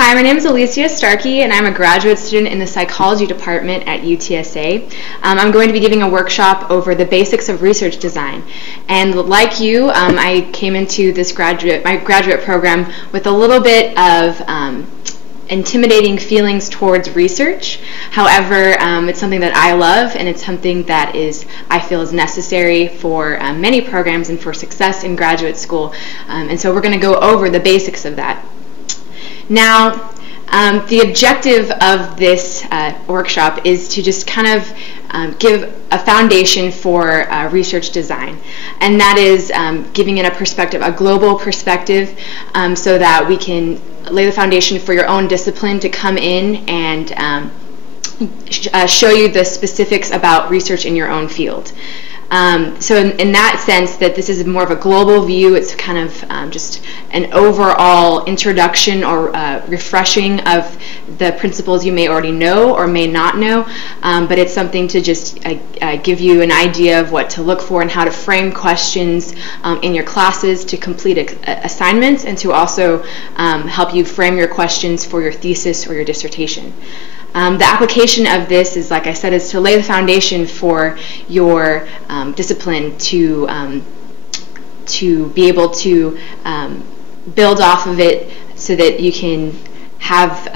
Hi, my name is AliciaStarkey, and I'm a graduate student in the psychology department at UTSA. I'm going to be giving a workshop over the basics of research design. And like you, I came into this my graduate program with a little bit of intimidating feelings towards research. However, it's something that I love, and it's something that I feel is necessary for many programs and for success in graduate school. And so we're going to go over the basics of that. Now, the objective of this workshop is to just kind of give a foundation for research design, and that is giving it a perspective, a global perspective, so that we can lay the foundation for your own discipline to come in and show you the specifics about research in your own field. So in that sense, that this is more of a global view, it's kind of just an overall introduction or refreshing of the principles you may already know or may not know, but it's something to just give you an idea of what to look for and how to frame questions in your classes, to complete assignments, and to also help you frame your questions for your thesis or your dissertation. The application of this is, like I said, is to lay the foundation for your discipline to be able to build off of it, so that you can have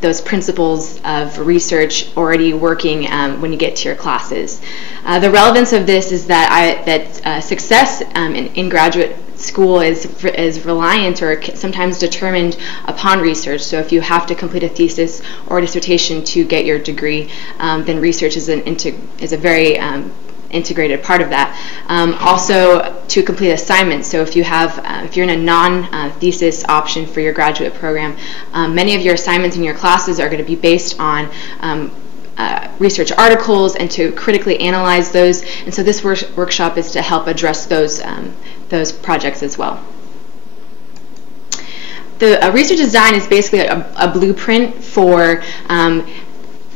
those principles of research already working when you get to your classes. The relevance of this is that success in graduate school is reliant or sometimes determined upon research. So if you have to complete a thesis or a dissertation to get your degree, then research is a very integrated part of that. Also, to complete assignments. So if you're in a non-thesis option for your graduate program, many of your assignments in your classes are going to be based on research articles, and to critically analyze those. And so this workshop is to help address those projects as well. The research design is basically a blueprint for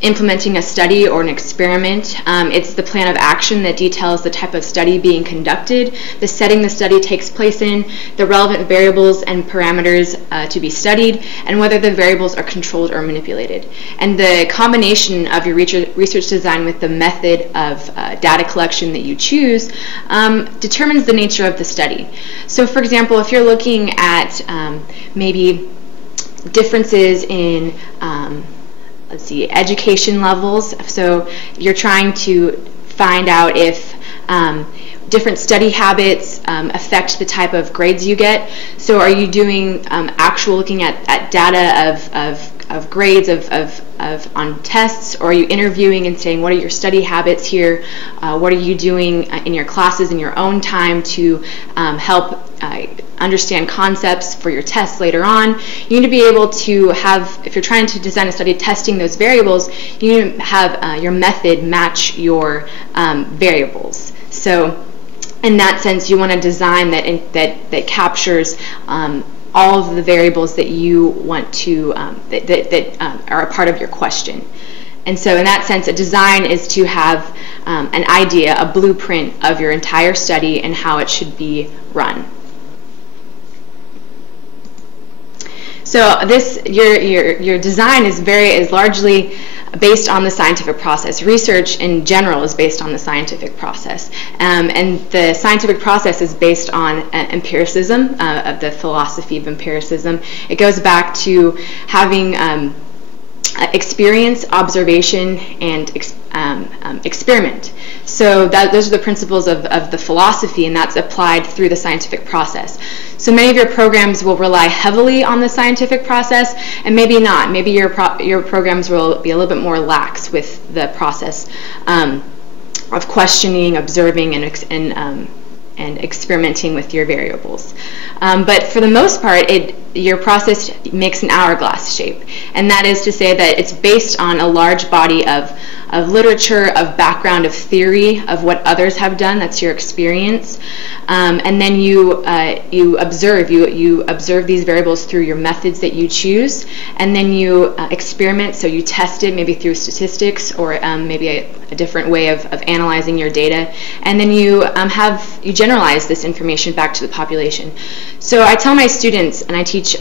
implementing a study or an experiment. It's the plan of action that details the type of study being conducted, the setting the study takes place in, the relevant variables and parameters to be studied, and whether the variables are controlled or manipulated. And the combination of your research design with the method of data collection that you choose determines the nature of the study. So for example, if you're looking at maybe differences in let's see, education levels. So you're trying to find out if different study habits affect the type of grades you get. So are you doing looking at data of grades on tests, or are you interviewing and saying, what are your study habits here? What are you doing in your classes in your own time to help understand concepts for your tests later on? You need to be able to have, if you're trying to design a study testing those variables, you need to have your method match your variables. So in that sense, you want to design that captures all of the variables that you want to that are a part of your question. And so in that sense, a design is to have an idea, a blueprint of your entire study and how it should be run. So your design is largely based on the scientific process. Research in general is based on the scientific process, and the scientific process is based on empiricism, of the philosophy of empiricism. It goes back to having experience, observation, and experiment. So those are the principles of the philosophy, and that's applied through the scientific process. So many of your programs will rely heavily on the scientific process, and maybe not. Maybe your programs will be a little bit more lax with the process of questioning, observing, and experimenting with your variables. But for the most part, your process makes an hourglass shape, and that is to say that it's based on a large body of literature, of background, of theory, of what others have done. That's your experience, and then you observe. You observe these variables through your methods that you choose, and then you experiment. So you test it maybe through statistics or maybe a different way of analyzing your data, and then you generalize this information back to the population. So I tell my students, and I teach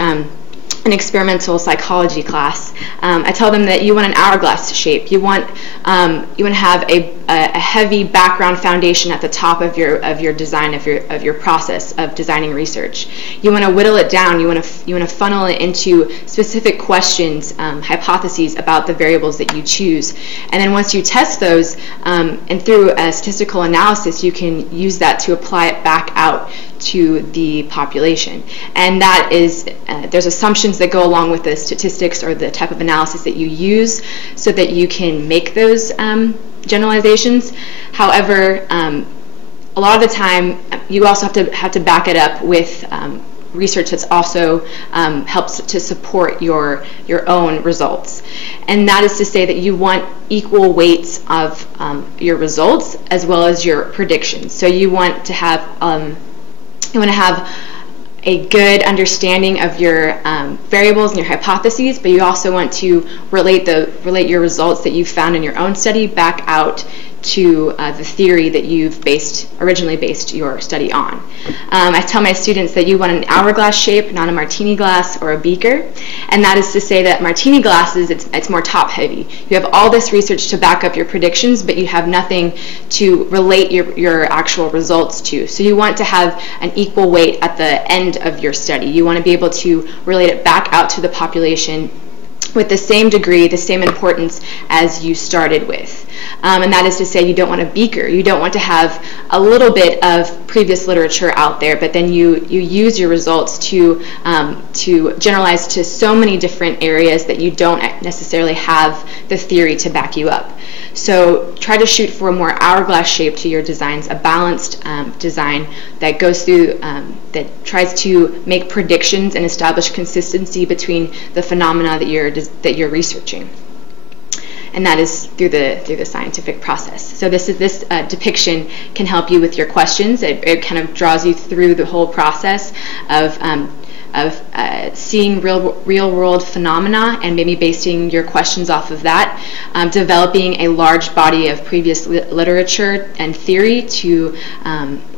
an experimental psychology class, I tell them that you want an hourglass shape. You want to have a heavy background foundation at the top of your design of your process of designing research. You want to whittle it down. You want to funnel it into specific questions, hypotheses about the variables that you choose, and then once you test those, and through a statistical analysis, you can use that to apply it back out to the population. And that is, there's assumptions that go along with the statistics or the type of analysis that you use so that you can make those generalizations. However, a lot of the time you also have to back it up with research that's also helps to support your own results. And that is to say that you want equal weights of your results as well as your predictions. So you want to have a good understanding of your variables and your hypotheses, but you also want to relate your results that you've found in your own study back out to the theory that you've originally based your study on. I tell my students that you want an hourglass shape, not a martini glass or a beaker, and that is to say that martini glasses, it's more top heavy. You have all this research to back up your predictions, but you have nothing to relate your actual results to. So you want to have an equal weight at the end of your study. You want to be able to relate it back out to the population with the same degree, the same importance as you started with. And that is to say, you don't want a beaker. You don't want to have a little bit of previous literature out there, but then you use your results to generalize to so many different areas that you don't necessarily have the theory to back you up. So try to shoot for a more hourglass shape to your designs, a balanced design that goes through, that tries to make predictions and establish consistency between the phenomena that you're researching. And that is through the scientific process. So this depiction can help you with your questions. It kind of draws you through the whole process of seeing real world phenomena and maybe basing your questions off of that, developing a large body of previous literature and theory to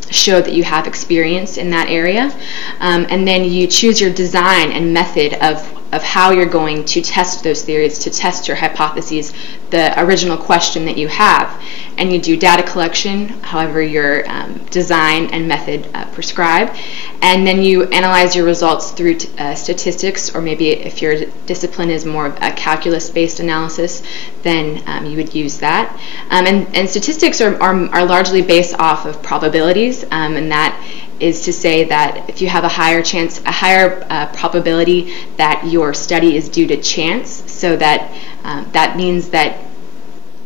show that you have experience in that area, and then you choose your design and method of how you're going to test those theories, to test your hypotheses, the original question that you have. And you do data collection, however your design and method prescribe. And then you analyze your results through statistics, or maybe if your discipline is more of a calculus-based analysis, then you would use that. And statistics are largely based off of probabilities, and that is to say that if you have a higher probability that your study is due to chance, so that that means that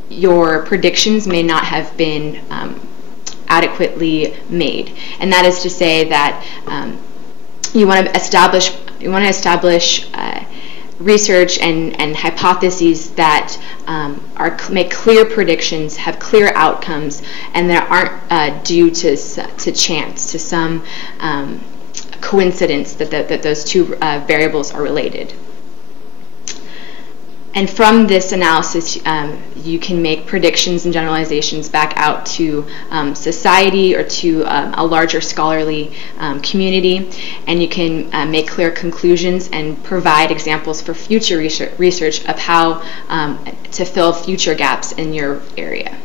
your predictions may not have been adequately made, and that is to say that you want to establish research and hypotheses that make clear predictions, have clear outcomes, and that aren't due to chance, to some coincidence that those two variables are related. And from this analysis, you can make predictions and generalizations back out to society or to a larger scholarly community, and you can make clear conclusions and provide examples for future research of how to fill future gaps in your area.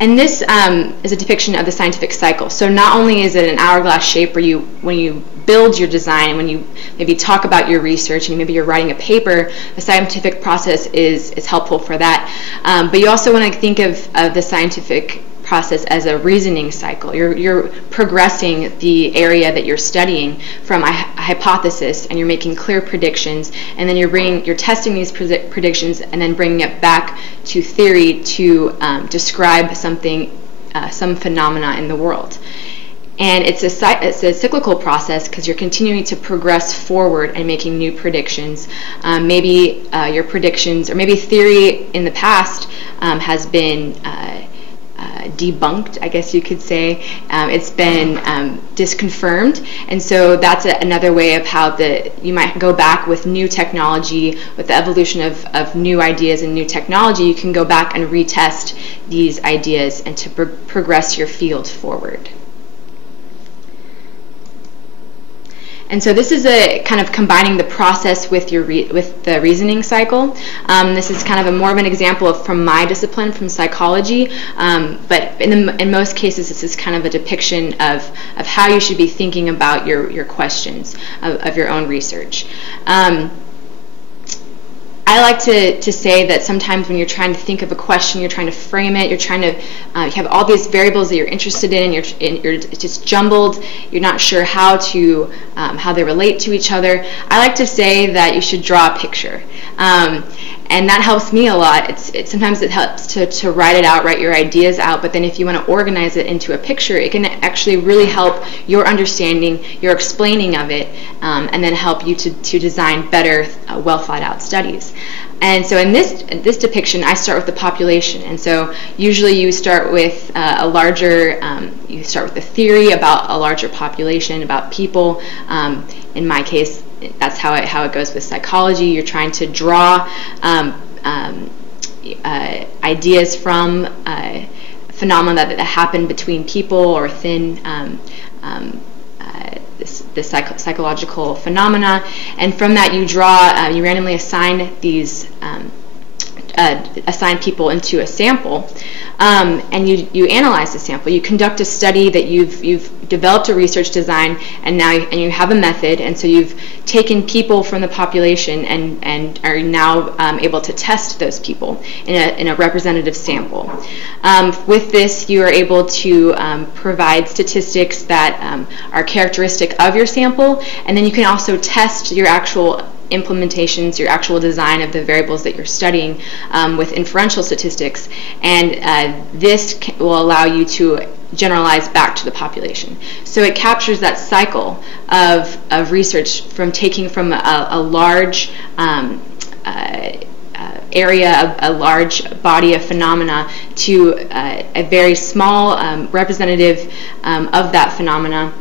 And this is a depiction of the scientific cycle. So not only is it an hourglass shape where when you build your design, when you maybe talk about your research and maybe you're writing a paper, the scientific process is helpful for that. But you also want to think of the scientific process as a reasoning cycle. You're progressing the area that you're studying from a hypothesis, and you're making clear predictions, and then you're testing these predictions and then bringing it back to theory to describe something, some phenomena in the world. And it's a cyclical process because you're continuing to progress forward and making new predictions. Maybe your predictions, or maybe theory in the past has been debunked, I guess you could say. It's been disconfirmed, and so that's another way of how you might go back with new technology, with the evolution of new ideas and new technology. You can go back and retest these ideas and to progress your field forward. And so this is a kind of combining the process with with the reasoning cycle. This is kind of more of an example from my discipline, from psychology, but in most cases this is kind of a depiction of how you should be thinking about your questions of your own research. I like to say that sometimes when you're trying to think of a question, you're trying to frame it, you're trying to, you have all these variables that you're interested in, you're just jumbled, you're not sure how they relate to each other. I like to say that you should draw a picture. And that helps me a lot. Sometimes it helps to write it out, write your ideas out, but then if you want to organize it into a picture, it can actually really help your understanding, your explaining of it, and then help you to design better, well thought out studies. And so in this depiction, I start with the population. And so usually you start with you start with a theory about a larger population, about people. In my case, that's how it goes with psychology. You're trying to draw ideas from phenomena that happen between people or within the psychological phenomena, and from that you draw, you randomly assign these, assign people into a sample, and you analyze the sample. You conduct a study that you've developed a research design, and you have a method, and so you've taken people from the population and are now able to test those people in a representative sample. With this, you are able to provide statistics that are characteristic of your sample, and then you can also test your actual implementations, your actual design of the variables that you're studying with inferential statistics, and this will allow you to generalize back to the population. So it captures that cycle of research from taking from a large area, a large body of phenomena, to a very small representative of that phenomena,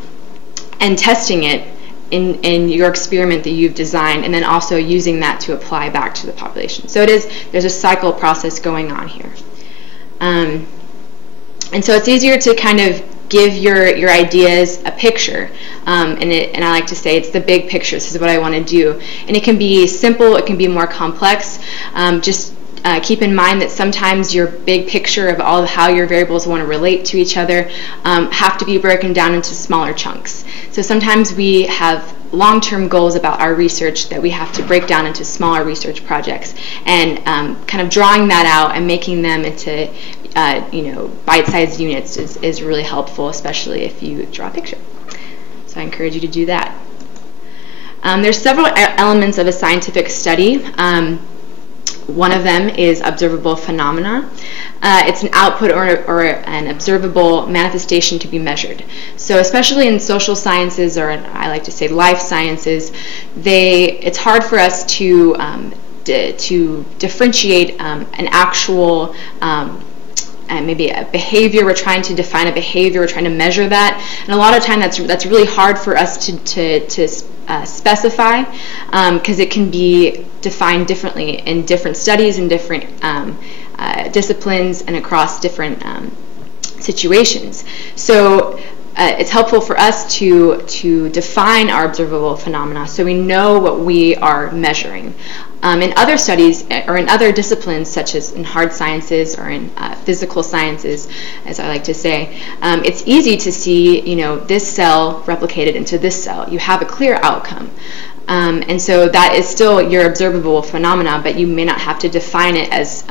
and testing it in your experiment that you've designed, and then also using that to apply back to the population. So there's a cycle process going on here. And so it's easier to kind of give your ideas a picture, and I like to say it's the big picture. This is what I want to do, and it can be simple, it can be more complex. Just keep in mind that sometimes your big picture of all of how your variables want to relate to each other have to be broken down into smaller chunks. So sometimes we have long-term goals about our research that we have to break down into smaller research projects, and kind of drawing that out and making them into bite-sized units is really helpful, especially if you draw a picture. So I encourage you to do that. There's several elements of a scientific study. One of them is observable phenomena. It's an output or an observable manifestation to be measured. So especially in social sciences, or I like to say life sciences, it's hard for us to differentiate an actual maybe a behavior. We're trying to define a behavior, we're trying to measure that, and a lot of time that's really hard for us to specify, because it can be defined differently in different studies and different disciplines and across different situations. So it's helpful for us to define our observable phenomena so we know what we are measuring. In other studies, or in other disciplines, such as in hard sciences or in physical sciences, as I like to say, it's easy to see, this cell replicated into this cell. You have a clear outcome. And so that is still your observable phenomena, but you may not have to define it as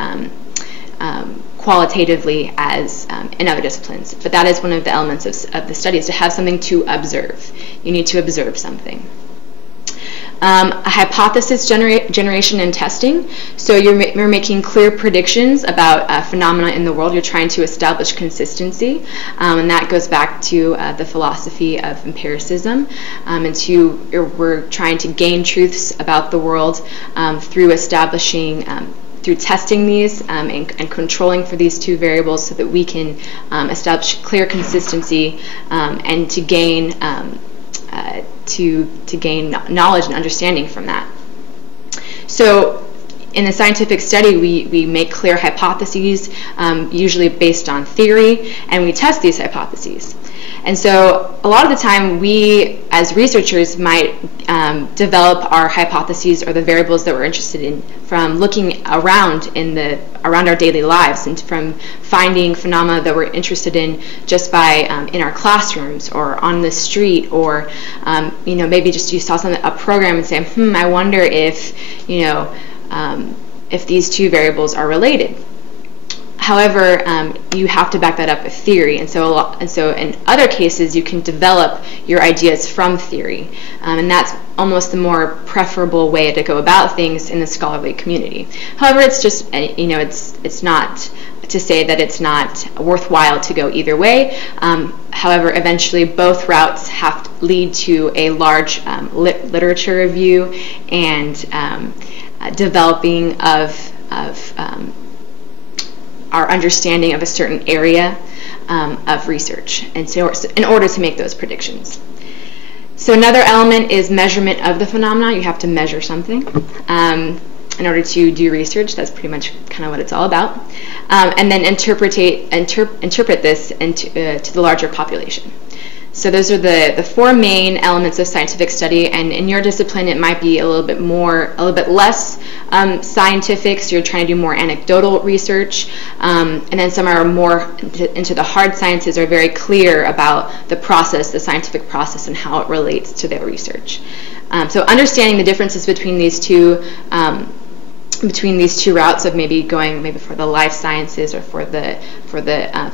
qualitatively as in other disciplines. But that is one of the elements of the study, is to have something to observe. You need to observe something. A hypothesis generation and testing. So you're making clear predictions about phenomena in the world. You're trying to establish consistency, and that goes back to the philosophy of empiricism. We're trying to gain truths about the world through establishing, through testing these and controlling for these two variables, so that we can establish clear consistency and to gain to gain knowledge and understanding from that. So in the scientific study, we make clear hypotheses, usually based on theory, and we test these hypotheses. And so a lot of the time we as researchers might develop our hypotheses or the variables that we're interested in from looking around around our daily lives, and from finding phenomena that we're interested in just by in our classrooms or on the street, or maybe just you saw a program and say, I wonder if if these two variables are related. However, you have to back that up with theory, and so in other cases you can develop your ideas from theory, and that's almost the more preferable way to go about things in the scholarly community. However, it's just it's not to say that it's not worthwhile to go either way. However, eventually both routes have to lead to a large literature review and developing of our understanding of a certain area of research, and so in order to make those predictions. So another element is measurement of the phenomena. You have to measure something in order to do research. That's pretty much kind of what it's all about. And then interpret this to the larger population. So those are the four main elements of scientific study, and in your discipline it might be a little bit less scientific, so you're trying to do more anecdotal research, and then some are more into the hard sciences, are very clear about the process, the scientific process, and how it relates to their research. So understanding the differences between these two routes of maybe going for the life sciences or for the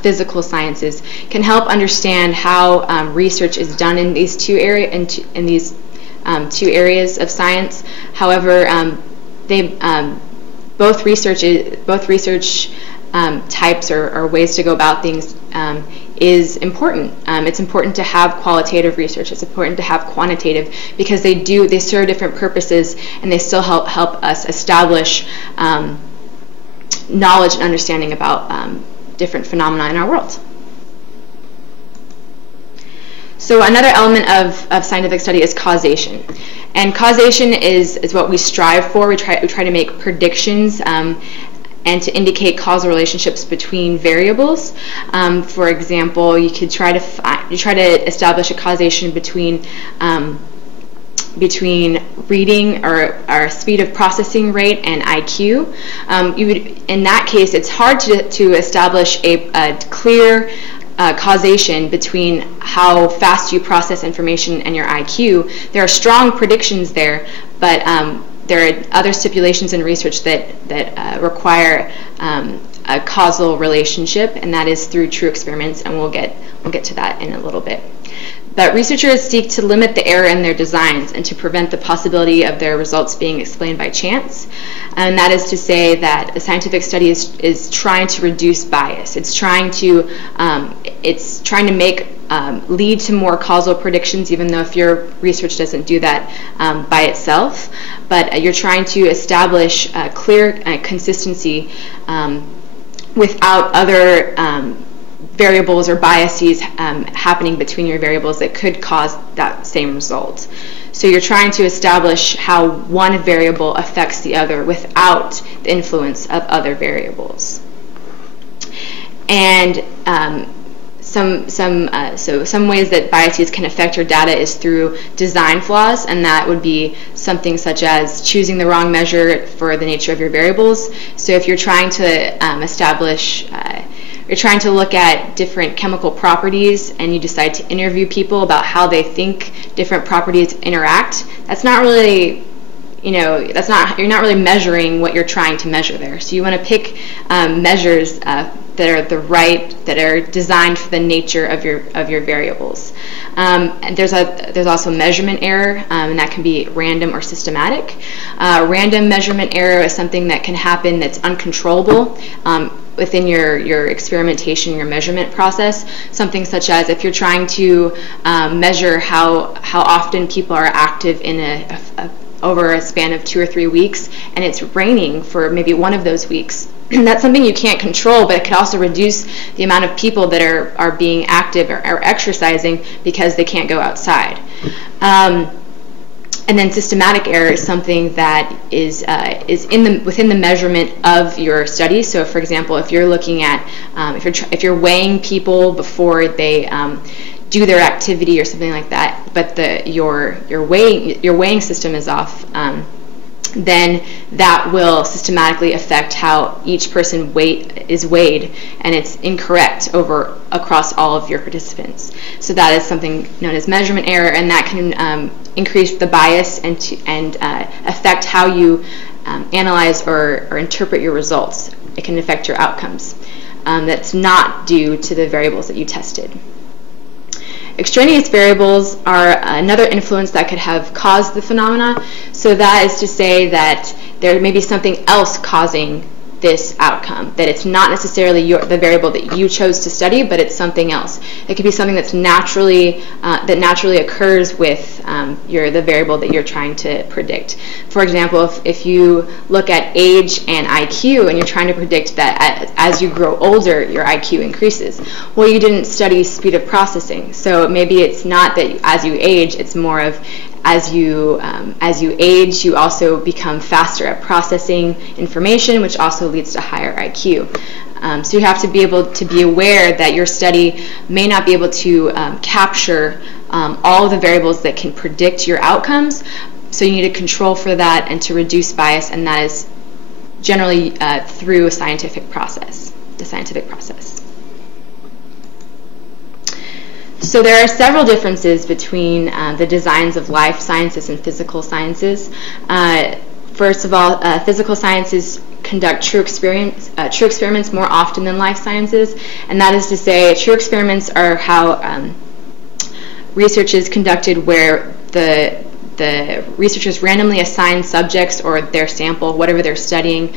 physical sciences can help understand how research is done in these two areas of science. However, both research types or ways to go about things is important. It's important to have qualitative research. It's important to have quantitative, because they serve different purposes, and they still help us establish knowledge and understanding about different phenomena in our world. So another element of scientific study is causation. And causation is what we strive for. We try to make predictions and to indicate causal relationships between variables. For example, you could try to establish a causation between reading or speed of processing rate and IQ. In that case, it's hard to establish a clear causation between how fast you process information and your IQ. There are strong predictions there, but there are other stipulations in research that require a causal relationship, and that is through true experiments, and we'll get to that in a little bit. But researchers seek to limit the error in their designs and to prevent the possibility of their results being explained by chance. And that is to say that a scientific study is trying to reduce bias. It's trying to lead to more causal predictions, even though if your research doesn't do that by itself. But you're trying to establish a clear consistency without other variables or biases happening between your variables that could cause that same result. So you're trying to establish how one variable affects the other without the influence of other variables. And some ways that biases can affect your data is through design flaws, and that would be something such as choosing the wrong measure for the nature of your variables. So if you're trying to you're trying to look at different chemical properties and you decide to interview people about how they think different properties interact, that's not really, you're not really measuring what you're trying to measure there. So you want to pick measures that are designed for the nature of your variables. And there's also measurement error, and that can be random or systematic. Random measurement error is something that can happen that's uncontrollable within your experimentation, your measurement process. Something such as if you're trying to measure how often people are active in over a span of 2 or 3 weeks, and it's raining for maybe one of those weeks. That's something you can't control, but it could also reduce the amount of people that are being active or exercising because they can't go outside. And then systematic error is something that is within the measurement of your study. So, for example, if you're looking at if you're weighing people before they do their activity or something like that, but your weighing system is off, then that will systematically affect how each person is weighed, and it's incorrect across all of your participants. So that is something known as measurement error, and that can increase the bias and affect how you analyze or interpret your results. It can affect your outcomes. That's not due to the variables that you tested. Extraneous variables are another influence that could have caused the phenomena. So that is to say that there may be something else causing this outcome, that it's not necessarily the variable that you chose to study, but it's something else. It could be something that's naturally occurs with the variable that you're trying to predict. For example, if you look at age and IQ and you're trying to predict that as you grow older, your IQ increases. Well, you didn't study speed of processing, so maybe it's not that as you age, it's more of as you age, you also become faster at processing information, which also leads to higher IQ. So you have to be able to be aware that your study may not be able to capture all of the variables that can predict your outcomes. So you need to control for that and to reduce bias, and that is generally through a scientific process, the scientific process. So there are several differences between the designs of life sciences and physical sciences. First of all, physical sciences conduct true experiments more often than life sciences, and that is to say, true experiments are how research is conducted where the researchers randomly assign subjects or their sample, whatever they're studying,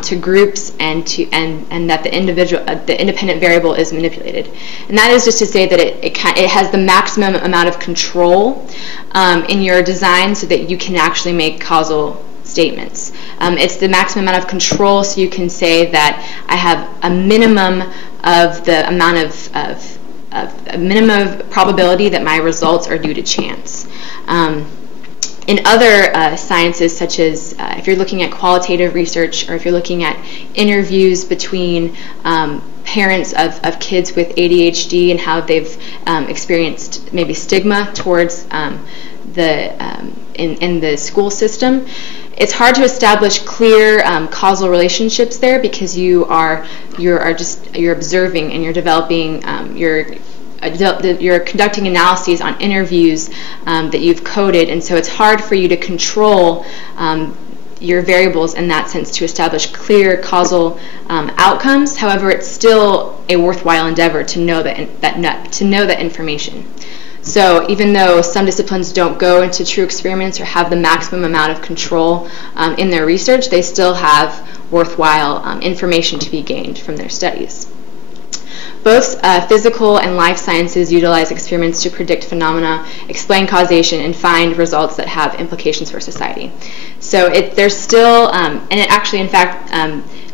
to groups, and that the independent variable is manipulated. And that is just to say that it has the maximum amount of control in your design so that you can actually make causal statements. It's the maximum amount of control, so you can say that I have a minimum of the amount of a minimum probability that my results are due to chance. In other sciences, such as if you're looking at qualitative research, or if you're looking at interviews between parents of kids with ADHD and how they've experienced maybe stigma towards in the school system, it's hard to establish clear causal relationships there, because you're observing and you're developing you're conducting analyses on interviews that you've coded, and so it's hard for you to control your variables in that sense to establish clear causal outcomes. However, it's still a worthwhile endeavor to know that information. So even though some disciplines don't go into true experiments or have the maximum amount of control in their research, they still have worthwhile information to be gained from their studies. Both physical and life sciences utilize experiments to predict phenomena, explain causation, and find results that have implications for society. So there's still, and it actually, in fact,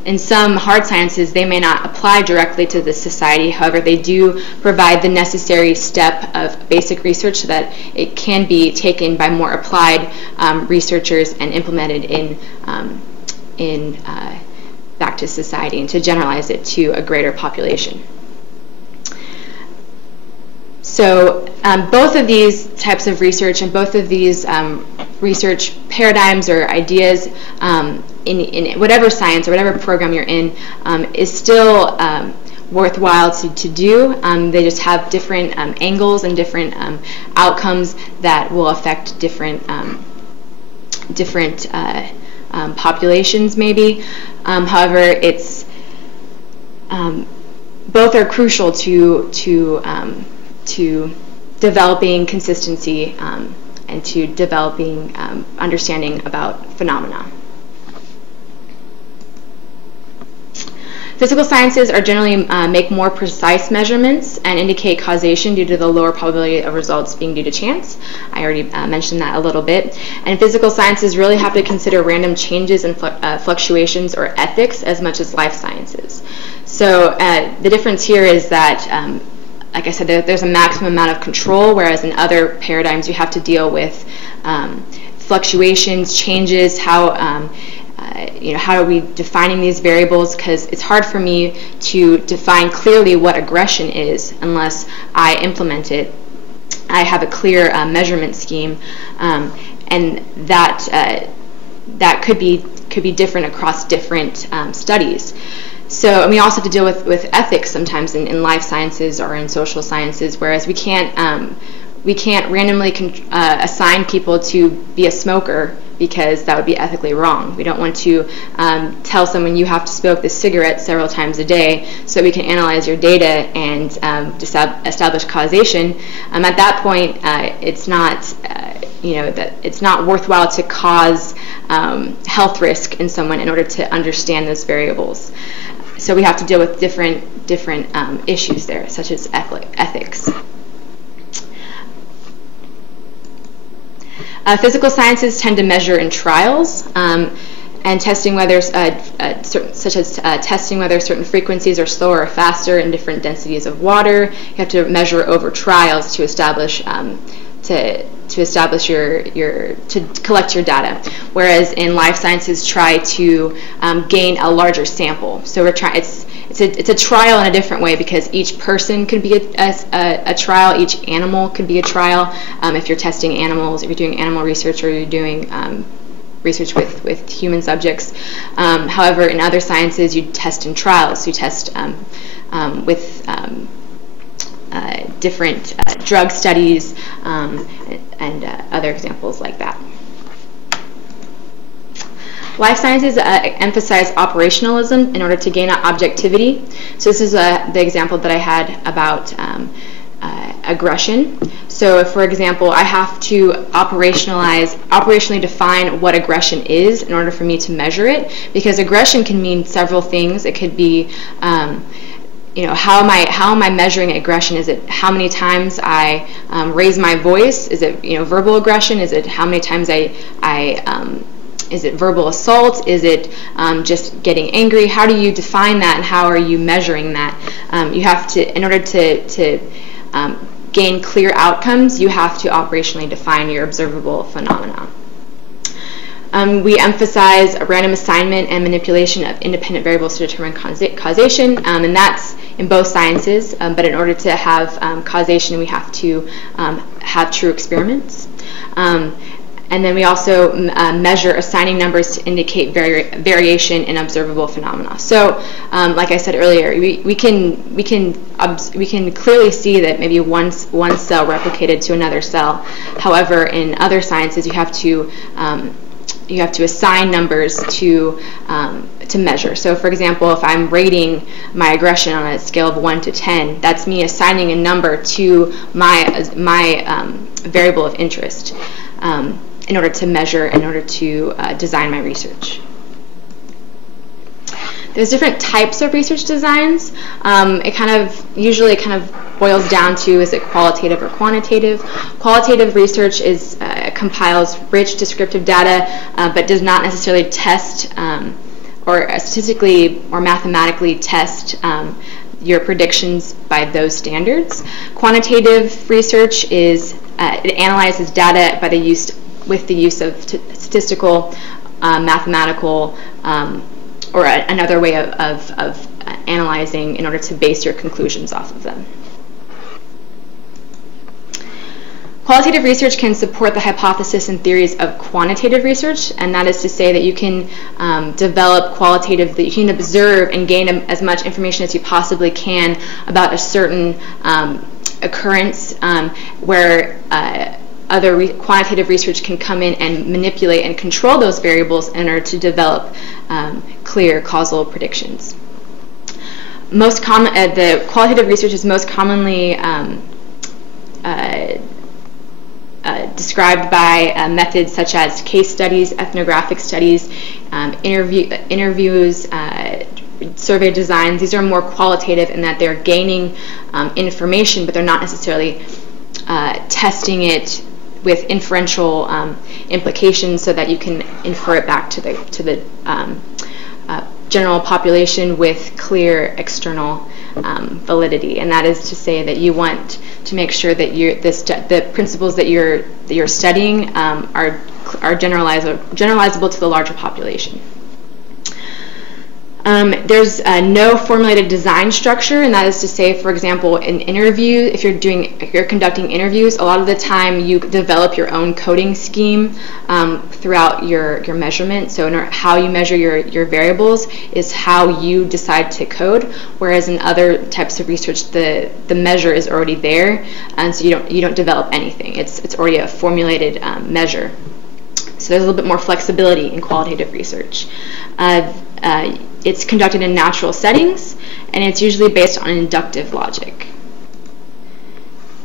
in some hard sciences, they may not apply directly to the society. However, they do provide the necessary step of basic research so that it can be taken by more applied researchers and implemented back to society, and to generalize it to a greater population. So both of these types of research and both of these research paradigms or ideas in whatever science or whatever program you're in is still worthwhile to do. They just have different angles and different outcomes that will affect different populations maybe. However, it's both are crucial to developing consistency and to developing understanding about phenomena. Physical sciences are generally make more precise measurements and indicate causation due to the lower probability of results being due to chance. I already mentioned that a little bit. And physical sciences really have to consider random changes and fluctuations or ethics as much as life sciences. So the difference here is that like I said, there's a maximum amount of control, whereas in other paradigms you have to deal with fluctuations, changes, how how are we defining these variables, because it's hard for me to define clearly what aggression is unless I implement it. I have a clear measurement scheme, and that could be different across different studies. So, and we also have to deal with ethics sometimes in life sciences or in social sciences, whereas we can't randomly assign people to be a smoker, because that would be ethically wrong. We don't want to tell someone you have to smoke this cigarette several times a day so we can analyze your data and establish causation. At that point, it's not it's not worthwhile to cause health risk in someone in order to understand those variables. So we have to deal with different issues there, such as ethics. Physical sciences tend to measure in trials, and testing whether testing whether certain frequencies are slower or faster in different densities of water. You have to measure over trials to establish to collect your data. Whereas in life sciences, try to gain a larger sample. So we're trying. It's a trial in a different way, because each person could be a trial, each animal could be a trial. If you're testing animals, if you're doing animal research, or you're doing research with human subjects. However, in other sciences, you test in trials. So you test with different drug studies and other examples like that. Life sciences emphasize operationalism in order to gain objectivity. So this is the example that I had about aggression. So if, for example, I have to operationally define what aggression is in order for me to measure it, because aggression can mean several things. It could be how am I measuring aggression? Is it how many times I raise my voice? Is it verbal aggression? Is it how many times is it verbal assault? Is it just getting angry? How do you define that, and how are you measuring that? You have to, in order to gain clear outcomes, you have to operationally define your observable phenomena. We emphasize a random assignment and manipulation of independent variables to determine causation, and that's in both sciences, but in order to have causation, we have to have true experiments. And then we also measure assigning numbers to indicate variation in observable phenomena. So, like I said earlier, we can clearly see that maybe one cell replicated to another cell. However, in other sciences, you have to assign numbers to measure. So, for example, if I'm rating my aggression on a scale of 1 to 10, that's me assigning a number to my variable of interest. In order to measure, in order to design my research. There's different types of research designs. It usually boils down to, is it qualitative or quantitative? Qualitative research compiles rich descriptive data, but does not necessarily test or statistically or mathematically test your predictions by those standards. Quantitative research it analyzes data with the use of statistical, mathematical, or another way of analyzing in order to base your conclusions off of them. Qualitative research can support the hypothesis and theories of quantitative research, and that is to say that you can develop qualitatively, you can observe and gain as much information as you possibly can about a certain occurrence where other quantitative research can come in and manipulate and control those variables in order to develop clear causal predictions. The qualitative research is most commonly described by methods such as case studies, ethnographic studies, interviews, survey designs. These are more qualitative in that they're gaining information, but they're not necessarily testing it with inferential implications so that you can infer it back to the general population with clear external validity. And that is to say that you want to make sure that the principles that you're studying are generalizable to the larger population. There's no formulated design structure, and that is to say, for example, an interview, if you're conducting interviews, a lot of the time you develop your own coding scheme throughout your measurement. So how you measure your variables is how you decide to code, whereas in other types of research, the measure is already there, and so you don't develop anything. It's already a formulated measure. So there's a little bit more flexibility in qualitative research. It's conducted in natural settings, and it's usually based on inductive logic.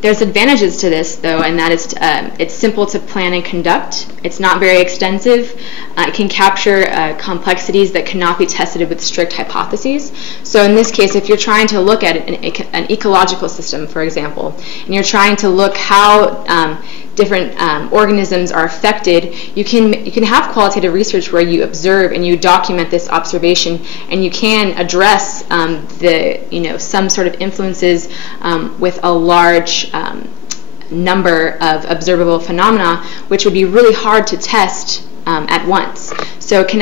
There's advantages to this, though, and that is it's simple to plan and conduct. It's not very extensive. It can capture complexities that cannot be tested with strict hypotheses. So in this case, if you're trying to look at an ecological system, for example, and you're trying to look how different organisms are affected, you can have qualitative research where you observe and you document this observation, and you can address some sort of influences with a large number of observable phenomena, which would be really hard to test at once. So it can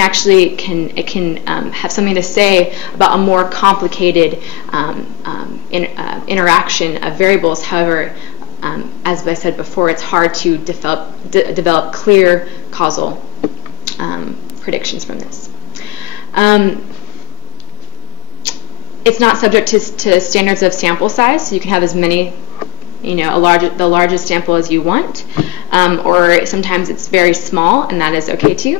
have something to say about a more complicated interaction of variables. However, as I said before, it's hard to develop clear causal predictions from this. It's not subject to standards of sample size, so you can have as many, the largest sample as you want, or sometimes it's very small, and that is okay too.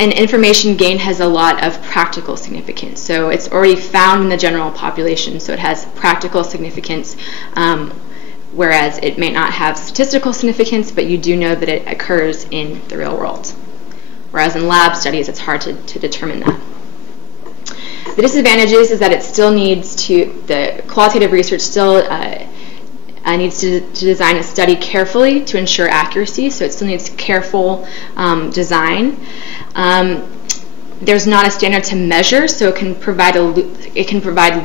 And information gained has a lot of practical significance. So it's already found in the general population, so it has practical significance, whereas it may not have statistical significance, but you do know that it occurs in the real world. Whereas in lab studies, it's hard to determine that. The disadvantages is that it still needs the qualitative research still needs to design a study carefully to ensure accuracy, so it still needs careful design. There's not a standard to measure, so it can provide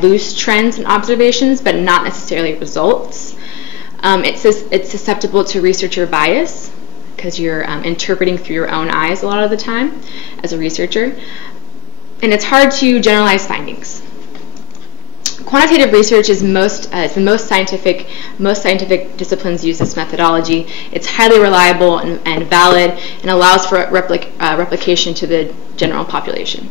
loose trends and observations, but not necessarily results. It's susceptible to researcher bias because you're interpreting through your own eyes a lot of the time as a researcher, and it's hard to generalize findings. Quantitative research is the most scientific disciplines use this methodology. It's highly reliable and valid, and allows for replication to the general population.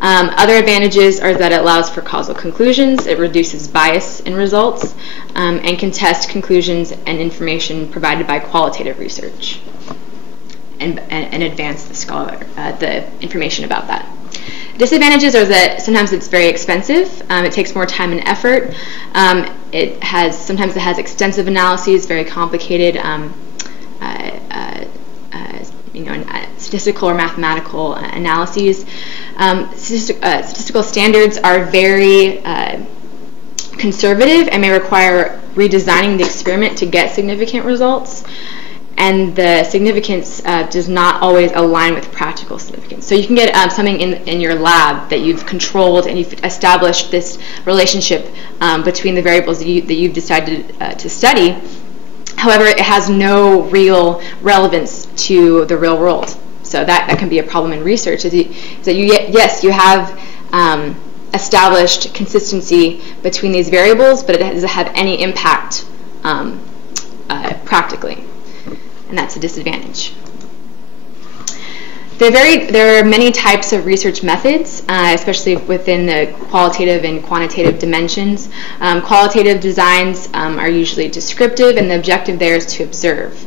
Other advantages are that it allows for causal conclusions, it reduces bias in results, and can test conclusions and information provided by qualitative research, and advance the information about that. Disadvantages are that sometimes it's very expensive, it takes more time and effort, sometimes it has extensive analyses, very complicated statistical or mathematical analyses. Statistical standards are very conservative and may require redesigning the experiment to get significant results. And the significance does not always align with practical significance. So you can get something in your lab that you've controlled, and you've established this relationship between the variables that you've decided to study. However, it has no real relevance to the real world. So that can be a problem in research. Yes, you have established consistency between these variables, but it doesn't have any impact practically. And that's a disadvantage. There are many types of research methods, especially within the qualitative and quantitative dimensions. Qualitative designs are usually descriptive, and the objective there is to observe.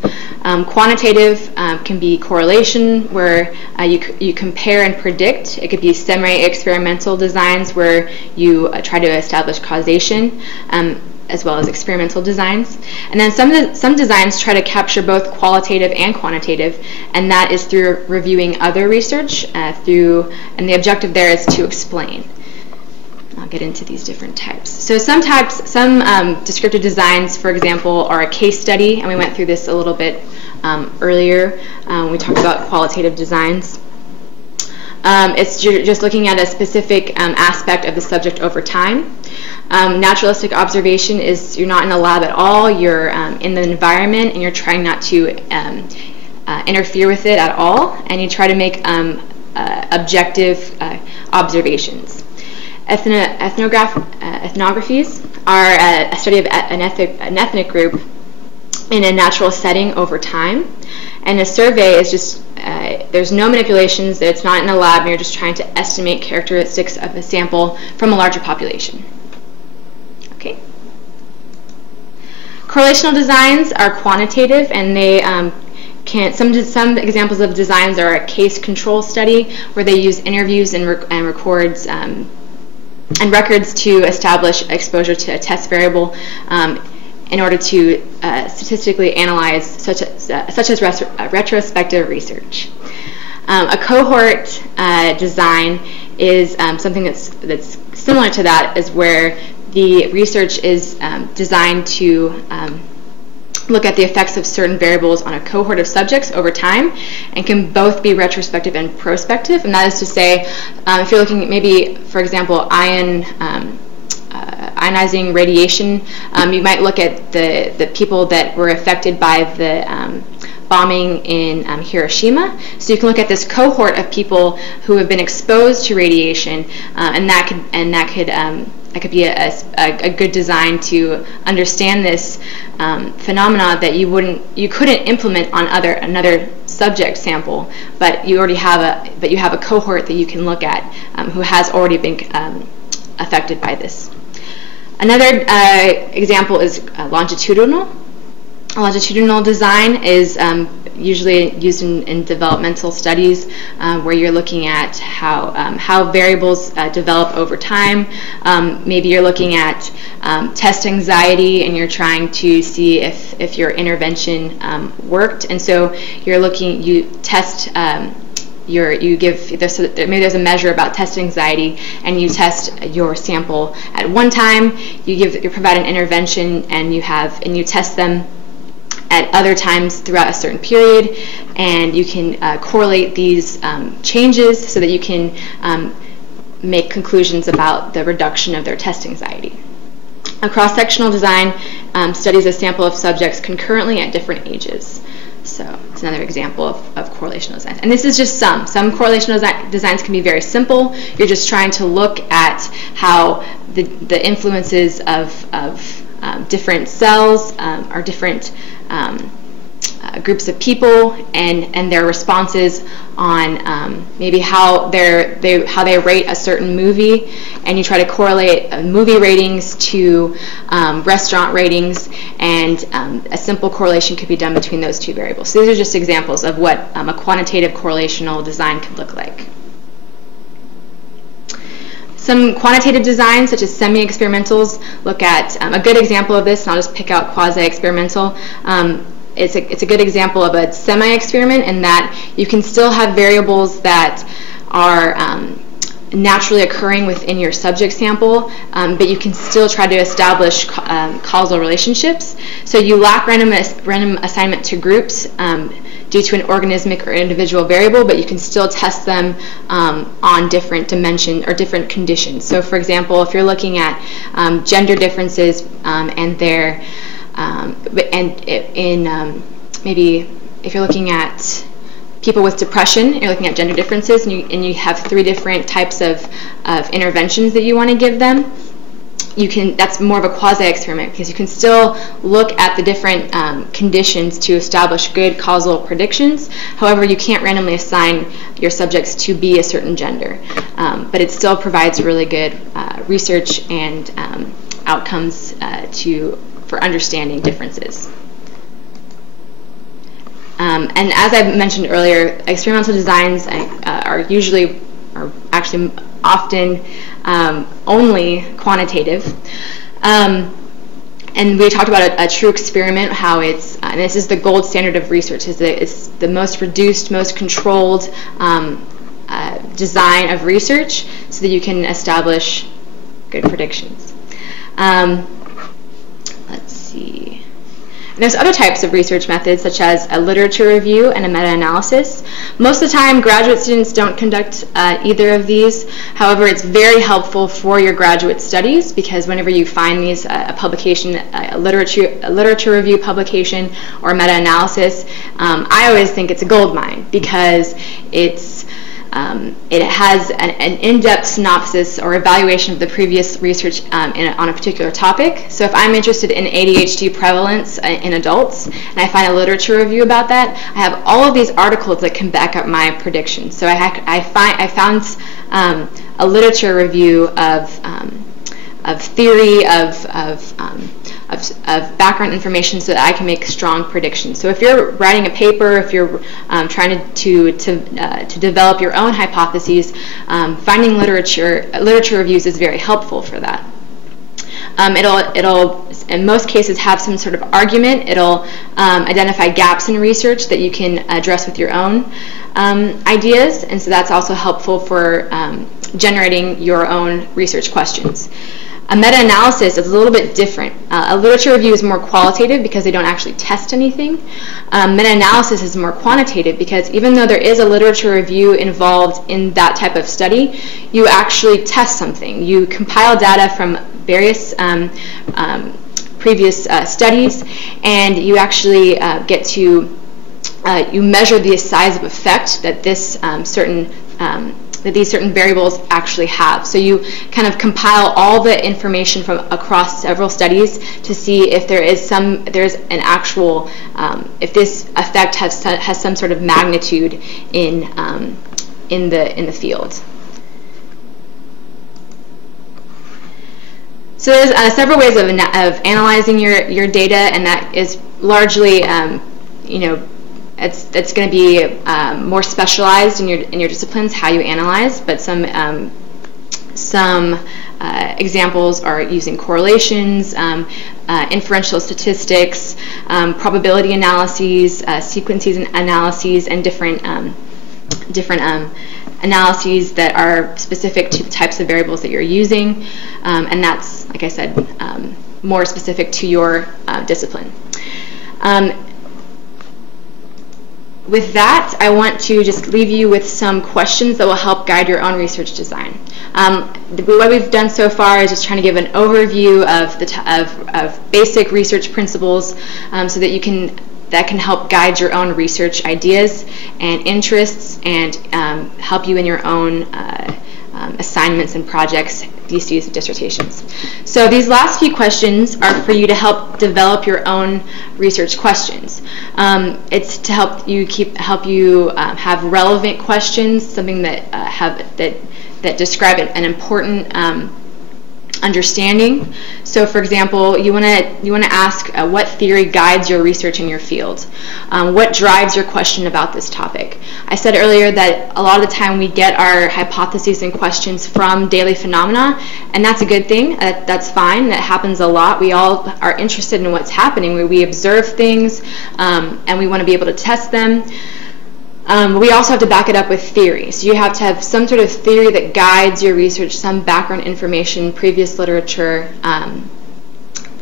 Quantitative can be correlation, where you compare and predict. It could be semi-experimental designs, where you try to establish causation, as well as experimental designs. And then some designs try to capture both qualitative and quantitative, and that is through reviewing other research, and the objective there is to explain. I'll get into these different types. So some descriptive designs, for example, are a case study, and we went through this a little bit earlier when we talked about qualitative designs. It's just looking at a specific aspect of the subject over time. Naturalistic observation is you're not in a lab at all, you're in the environment, and you're trying not to interfere with it at all, and you try to make objective observations. Ethnographies are a study of an ethnic group in a natural setting over time, and a survey is just there's no manipulations, it's not in a lab, and you're just trying to estimate characteristics of a sample from a larger population. Okay. Correlational designs are quantitative, and they some examples of designs are a case control study where they use interviews and records and records to establish exposure to a test variable in order to statistically analyze such as retrospective research. A cohort design is something that's similar to that, is where the research is designed to look at the effects of certain variables on a cohort of subjects over time, and can both be retrospective and prospective. And that is to say, if you're looking at maybe, for example, ionizing radiation, you might look at the people that were affected by the bombing in Hiroshima. So you can look at this cohort of people who have been exposed to radiation, and that could be a good design to understand this phenomena that you couldn't implement on another subject sample, but you have a cohort that you can look at who has already been affected by this. Another example is longitudinal. A longitudinal design is usually used in developmental studies, where you're looking at how variables develop over time. Maybe you're looking at test anxiety, and you're trying to see if your intervention worked. And so you test. Maybe there's a measure about test anxiety, and you test your sample at one time. You provide an intervention, and you test them at other times throughout a certain period, and you can correlate these changes so that you can make conclusions about the reduction of their test anxiety. A cross-sectional design studies a sample of subjects concurrently at different ages. So it's another example of correlational designs. And this is just some. Some correlational designs can be very simple. You're just trying to look at how the influences of different cells or different groups of people and their responses on maybe how they rate a certain movie, and you try to correlate movie ratings to restaurant ratings, and a simple correlation could be done between those two variables. So these are just examples of what a quantitative correlational design could look like. Some quantitative designs, such as semi-experimentals, look at a good example of this, and I'll just pick out quasi-experimental. It's a good example of a semi-experiment in that you can still have variables that are naturally occurring within your subject sample, but you can still try to establish causal relationships. So you lack random assignment to groups due to an organismic or individual variable, but you can still test them on different dimensions or different conditions. So for example, if you're looking at gender differences and their maybe if you're looking at people with depression, you're looking at gender differences, and you have 3 different types of interventions that you want to give them. That's more of a quasi-experiment, because you can still look at the different conditions to establish good causal predictions. However, you can't randomly assign your subjects to be a certain gender, but it still provides really good research and outcomes for understanding differences. And as I mentioned earlier, experimental designs are actually often only quantitative. And we talked about a true experiment, how it's, and this is the gold standard of research, it's the most reduced, most controlled design of research so that you can establish good predictions. Let's see. And there's other types of research methods, such as a literature review and a meta-analysis. Most of the time, graduate students don't conduct either of these. However, it's very helpful for your graduate studies, because whenever you find these, a publication, a literature review publication or a meta-analysis, I always think it's a gold mine, because it's it has an in-depth synopsis or evaluation of the previous research on a particular topic. So if I'm interested in ADHD prevalence in adults and I find a literature review about that, I have all of these articles that can back up my predictions. So I found a literature review of theory, of background information so that I can make strong predictions. So if you're writing a paper, if you're trying to develop your own hypotheses, finding literature reviews is very helpful for that. It'll in most cases have some sort of argument. It'll identify gaps in research that you can address with your own ideas, and so that's also helpful for generating your own research questions. A meta-analysis is a little bit different. A literature review is more qualitative because they don't actually test anything. Meta-analysis is more quantitative because even though there is a literature review involved in that type of study, you actually test something. You compile data from various previous studies, and you actually get to you measure the size of effect that this that these certain variables actually have. So you kind of compile all the information from across several studies to see if there's an actual if this effect has some sort of magnitude in the field. So there's several ways of analyzing your data, and that is largely it's going to be more specialized in your disciplines how you analyze, but some examples are using correlations, inferential statistics, probability analyses, sequences analyses, and different analyses that are specific to the types of variables that you're using, and that's, like I said, more specific to your discipline. With that, I want to just leave you with some questions that will help guide your own research design. What we've done so far is just trying to give an overview of basic research principles so that that can help guide your own research ideas and interests and help you in your own assignments and projects, theses, and dissertations. So these last few questions are for you to help develop your own research questions. It's to help you have relevant questions, something that that describe an important understanding. So, for example, you want to ask what theory guides your research in your field. What drives your question about this topic? I said earlier that a lot of the time we get our hypotheses and questions from daily phenomena, and that's a good thing. That's fine. That happens a lot. We all are interested in what's happening. We observe things, and we want to be able to test them. We also have to back it up with theory. So you have to have some sort of theory that guides your research, some background information, previous literature,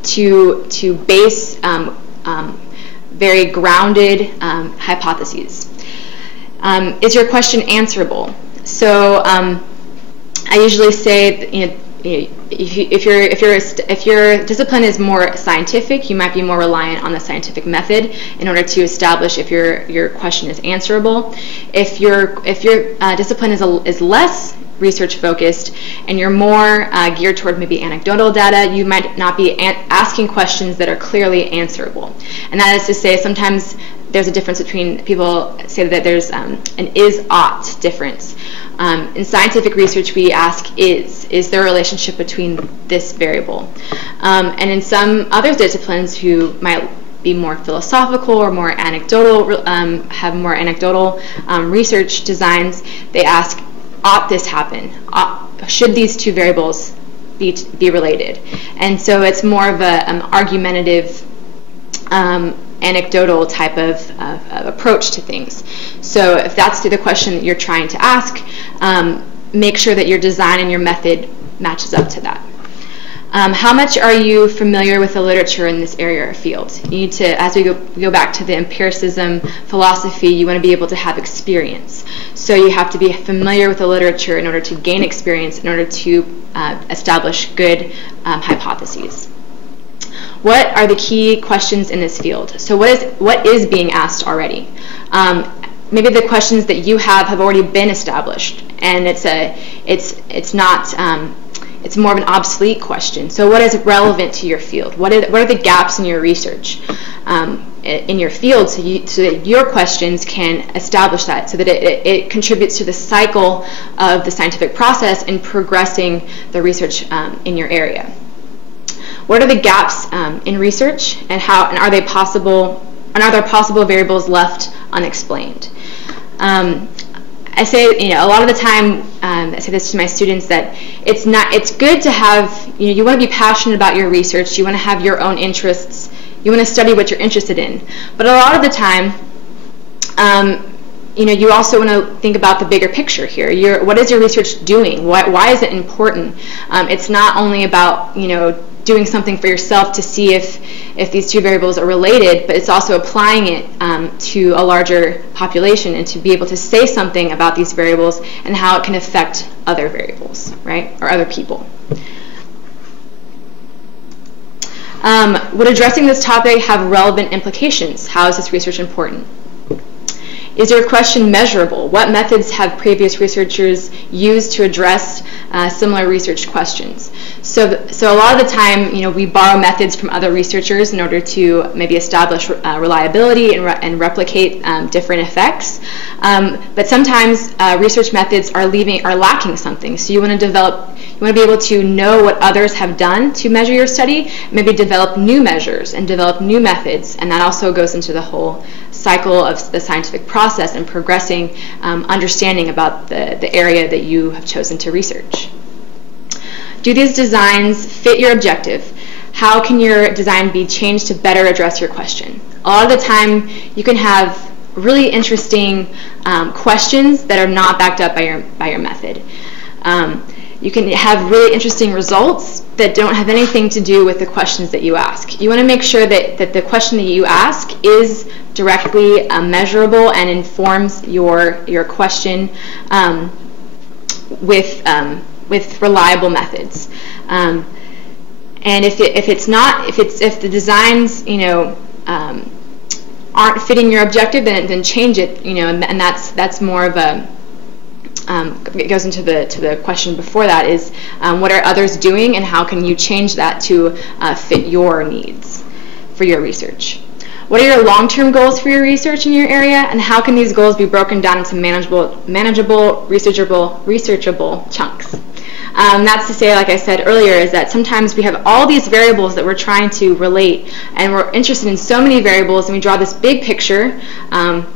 to base very grounded hypotheses. Is your question answerable? So I usually say, if your discipline is more scientific, you might be more reliant on the scientific method in order to establish if your question is answerable. If your discipline is less research focused and you're more geared toward maybe anecdotal data, you might not be asking questions that are clearly answerable. And that is to say, sometimes there's a difference between, people say that there's an is-ought difference. In scientific research, we ask is there a relationship between this variable? And in some other disciplines who might be more philosophical or more anecdotal, have more anecdotal research designs, they ask, ought this happen? Should these two variables be related? And so it's more of an argumentative, anecdotal type of approach to things. So if that's the question that you're trying to ask, make sure that your design and your method matches up to that. How much are you familiar with the literature in this area or field? You need to, as we go back to the empiricism philosophy, you want to be able to have experience. So you have to be familiar with the literature in order to gain experience, in order to establish good hypotheses. What are the key questions in this field? So what is being asked already? maybe the questions that you have already been established, and it's more of an obsolete question. So what is relevant to your field? What are the gaps in your research in your field, so that your questions can establish that, so that it contributes to the cycle of the scientific process in progressing the research in your area. What are the gaps in research, and are there possible variables left unexplained? I say, a lot of the time, I say this to my students, that it's good to have, you want to be passionate about your research, you want to have your own interests, you want to study what you're interested in. But a lot of the time, you also want to think about the bigger picture here. What is your research doing? Why is it important? It's not only about, doing something for yourself to see if these two variables are related, but it's also applying it to a larger population, and to be able to say something about these variables and how it can affect other variables, right, or other people. Would addressing this topic have relevant implications? How is this research important? Is your question measurable? What methods have previous researchers used to address similar research questions? So a lot of the time, we borrow methods from other researchers in order to maybe establish reliability and replicate different effects. But sometimes research methods are lacking something. So you want to be able to know what others have done to measure your study, maybe develop new measures and develop new methods, and that also goes into the whole cycle of the scientific process and progressing understanding about the area that you have chosen to research. Do these designs fit your objective? How can your design be changed to better address your question? A lot of the time, you can have really interesting questions that are not backed up by your method. You can have really interesting results that don't have anything to do with the questions that you ask. You want to make sure that the question that you ask is directly measurable and informs your question with reliable methods. And if the designs aren't fitting your objective, then change it. And that's more of a it goes into the question before that, is what are others doing, and how can you change that to fit your needs for your research? What are your long-term goals for your research in your area, and how can these goals be broken down into manageable, researchable chunks? That's to say, like I said earlier, is that sometimes we have all these variables that we're trying to relate, and we're interested in so many variables, and we draw this big picture,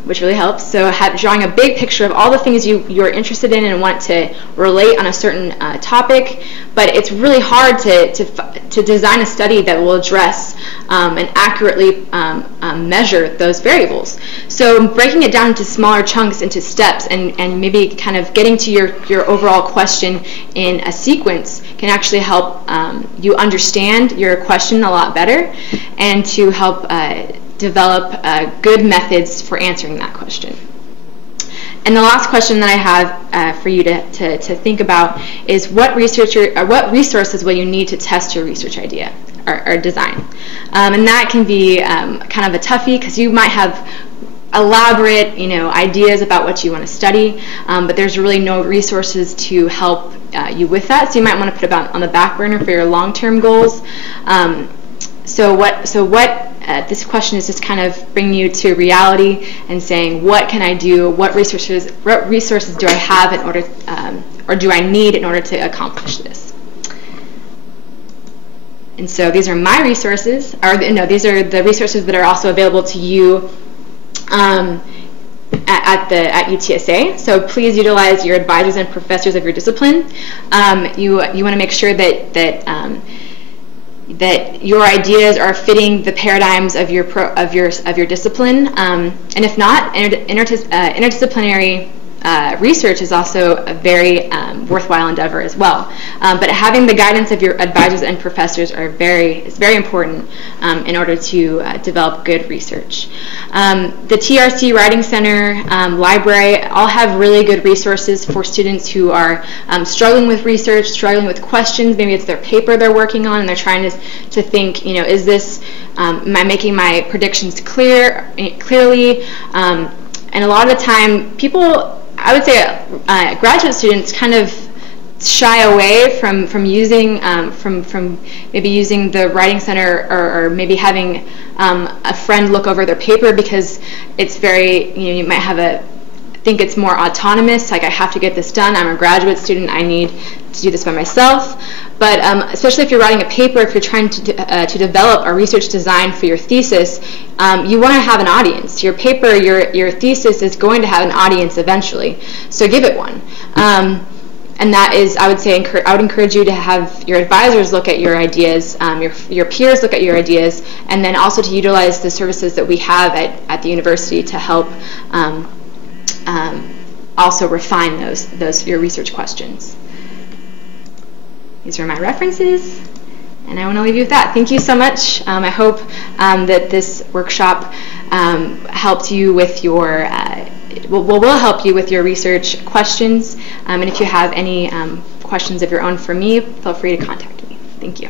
which really helps. So drawing a big picture of all the things you're interested in and want to relate on a certain topic, but it's really hard to design a study that will address and accurately measure those variables. So breaking it down into smaller chunks, into steps, and maybe kind of getting to your overall question in a sequence can actually help you understand your question a lot better, and to help develop good methods for answering that question. And the last question that I have for you to think about is what resources will you need to test your research idea or design? And that can be kind of a toughie, because you might have elaborate ideas about what you want to study, but there's really no resources to help you with that. So you might want to put it on the back burner for your long-term goals. This question is just kind of bringing you to reality and saying, what can I do? What resources do I have in order, or do I need in order to accomplish this? And so these are my resources, these are the resources that are also available to you at UTSA. So please utilize your advisors and professors of your discipline. You want to make sure that your ideas are fitting the paradigms of your discipline, and if not, interdisciplinary research is also a very worthwhile endeavor as well. But having the guidance of your advisors and professors is very important in order to develop good research. The TRC Writing Center, library, all have really good resources for students who are struggling with research, struggling with questions. Maybe it's their paper they're working on, and they're trying to think, is this, am I making my predictions clearly? And a lot of the time, people, I would say graduate students kind of shy away from using from maybe using the Writing Center, or maybe having a friend look over their paper, because it's very, you might have think it's more autonomous, like I have to get this done, I'm a graduate student, I need to do this by myself. But especially if you're writing a paper, if you're trying to develop a research design for your thesis, you want to have an audience. Your paper, your thesis is going to have an audience eventually, so give it one. And that is, I would say, I would encourage you to have your advisors look at your ideas, your peers look at your ideas, and then also to utilize the services that we have at the university to help also refine your research questions. These are my references, and I want to leave you with that. Thank you so much. I hope that this workshop helped you with your will help you with your research questions. And if you have any questions of your own for me, feel free to contact me. Thank you.